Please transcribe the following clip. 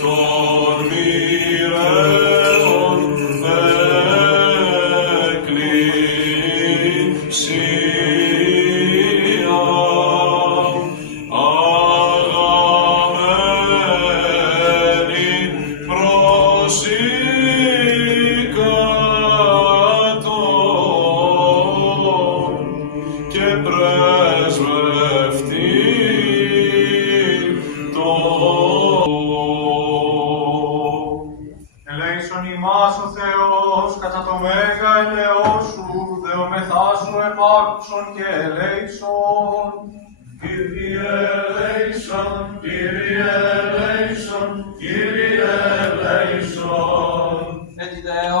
των μοιραίων εκκλησία, αγαμένη προς οικατόν και πρεσβευτή Ελέησον ημάς ο Θεός κατά το μέγα ελεός σου, δεομεθά σου επάκουσον και ελέησον. Κύριε ελέησον, Κύριε ελέησον, Κύριε